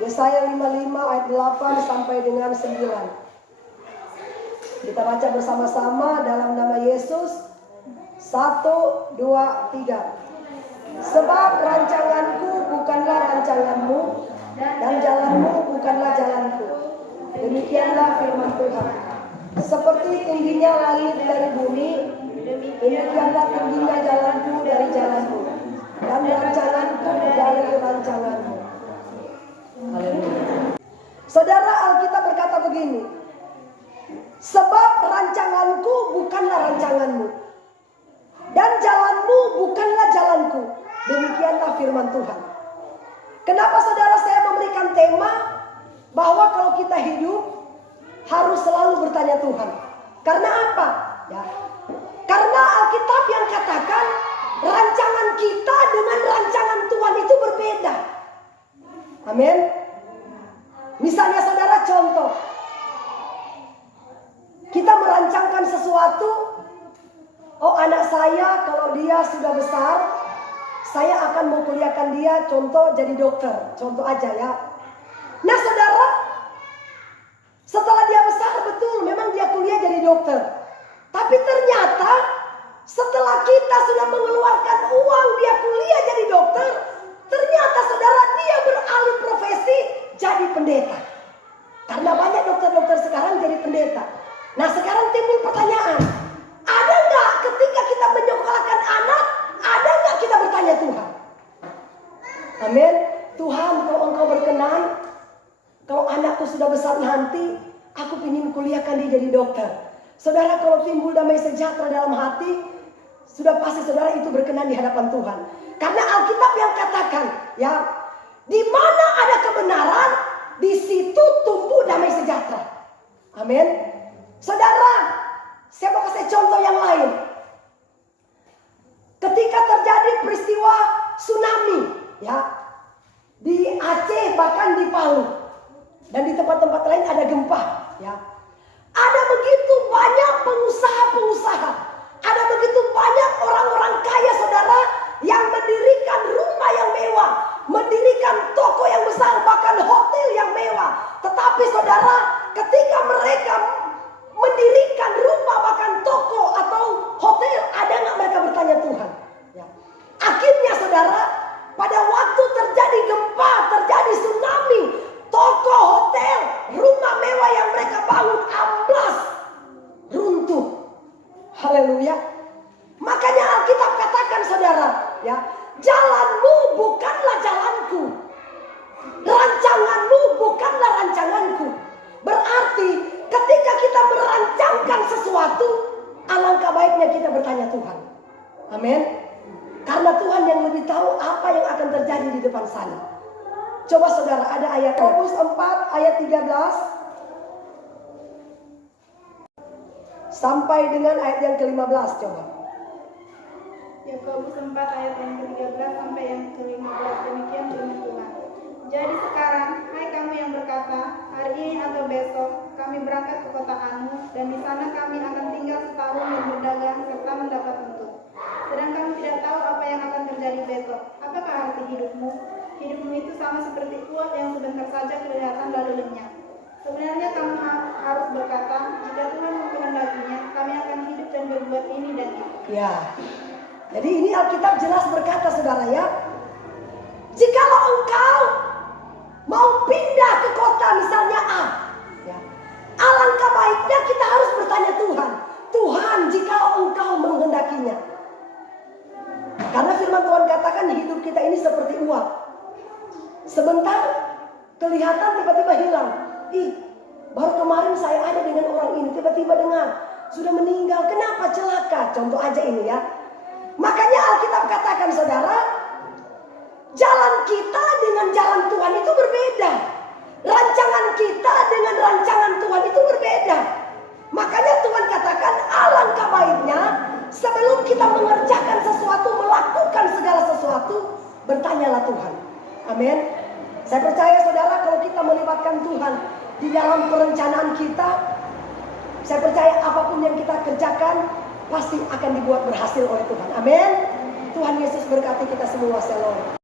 Yesaya 55 ayat 8 sampai dengan 9. Kita baca bersama-sama dalam nama Yesus. 1, 2, 3. Sebab rancanganku bukanlah rancanganmu, dan jalanmu bukanlah jalanku. Demikianlah firman Tuhan. Seperti tingginya langit dari bumi, demikianlah tingginya jalanku dari jalanmu, dan rancanganku dari rancanganmu. Haleluya. Saudara, Alkitab berkata begini. Sebab rancanganku bukanlah rancanganmu, dan jalanmu bukanlah jalanku. Demikianlah firman Tuhan. Kenapa saudara saya memberikan tema bahwa kalau kita hidup harus selalu bertanya Tuhan? Karena apa? Ya. Karena Alkitab yang katakan rancangan kita dengan rancangan Tuhan itu berbeda. Amin. Misalnya saudara, contoh, kita merancangkan sesuatu. Oh, anak saya kalau dia sudah besar, saya akan mau kuliahkan dia, contoh jadi dokter. Contoh aja ya. Nah saudara, setelah dia besar, betul memang dia kuliah jadi dokter. Tapi ternyata setelah kita sudah mengeluarkan uang dia kuliah jadi dokter, ternyata saudara dia beralih profesi jadi pendeta. Karena banyak dokter-dokter sekarang jadi pendeta. Nah sekarang timbul pertanyaan, ada nggak ketika kita menyekolahkan anak, ada nggak kita bertanya Tuhan? Amin. Tuhan, kalau Engkau berkenan, kalau anakku sudah besar nanti, aku ingin kuliahkan dia jadi dokter. Saudara, kalau timbul damai sejahtera dalam hati, sudah pasti saudara itu berkenan di hadapan Tuhan. Karena Alkitab yang katakan, ya, di mana ada kebenaran, di situ tumbuh damai sejahtera. Amin. Saudara, saya mau kasih contoh yang lain. Ketika terjadi peristiwa tsunami, ya, di Aceh bahkan di Palu dan di tempat-tempat lain ada gempa, ya. Ada begitu banyak pengusaha-pengusaha, ada begitu banyak orang-orang kaya saudara yang mendirikan rumah yang mewah, mendirikan toko yang besar, bahkan hotel yang mewah. Tetapi saudara, ketika mereka mendirikan rumah bahkan toko atau hotel, ada nggak mereka bertanya Tuhan? Ya. Akhirnya saudara, pada waktu terjadi gempa, terjadi tsunami, toko, hotel, rumah mewah yang mereka bangun amblas, runtuh. Haleluya. Makanya Alkitab katakan saudara, ya, jalanmu bukanlah jalanku, rancanganmu bukanlah rancanganku. Berarti ketika kita merancangkan sesuatu, alangkah baiknya kita bertanya Tuhan. Amin. Karena Tuhan yang lebih tahu apa yang akan terjadi di depan sana. Coba saudara, ada ayat Yakobus 4 ayat 13 sampai dengan ayat yang ke-15. Coba. Yakobus 4 ayat yang ke-13 sampai yang ke-15. Demikian firman Tuhan. Jadi sekarang, hai kamu yang berkata, hari ini atau besok kami berangkat ke kota Anu, dan di sana kami akan tinggal setahun dan berdagang serta mendapat untung. Sedang kamu tidak tahu apa yang akan terjadi besok. Apakah arti hidupmu? Hidupmu itu sama seperti uap yang sebentar saja kelihatan lalu lenyap. Sebenarnya kamu harus berkata, jika Tuhan mengkehendakinya, kami akan hidup dan berbuat ini dan itu. Ya. Jadi ini Alkitab jelas berkata saudara, ya, jikalau engkau mau pindah ke kota misalnya A, ya, alangkah baiknya kita harus bertanya Tuhan. Tuhan, jikalau engkau menghendakinya. Karena firman Tuhan katakan hidup kita ini seperti uap. Sebentar kelihatan, tiba-tiba hilang. Ih, baru kemarin saya ada dengan orang ini, tiba-tiba dengar sudah meninggal. Kenapa? Celaka. Contoh aja ini ya. Makanya Alkitab katakan saudara, jalan kita dengan jalan Tuhan itu berbeda. Rancangan kita dengan rancangan Tuhan itu berbeda. Makanya Tuhan katakan alangkah baiknya sebelum kita mengerjakan sesuatu, melakukan segala sesuatu, bertanyalah Tuhan. Amin. Saya percaya saudara, kalau kita melibatkan Tuhan di dalam perencanaan kita, saya percaya apapun yang kita kerjakan pasti akan dibuat berhasil oleh Tuhan. Amin. Tuhan Yesus berkati kita semua. Shalom.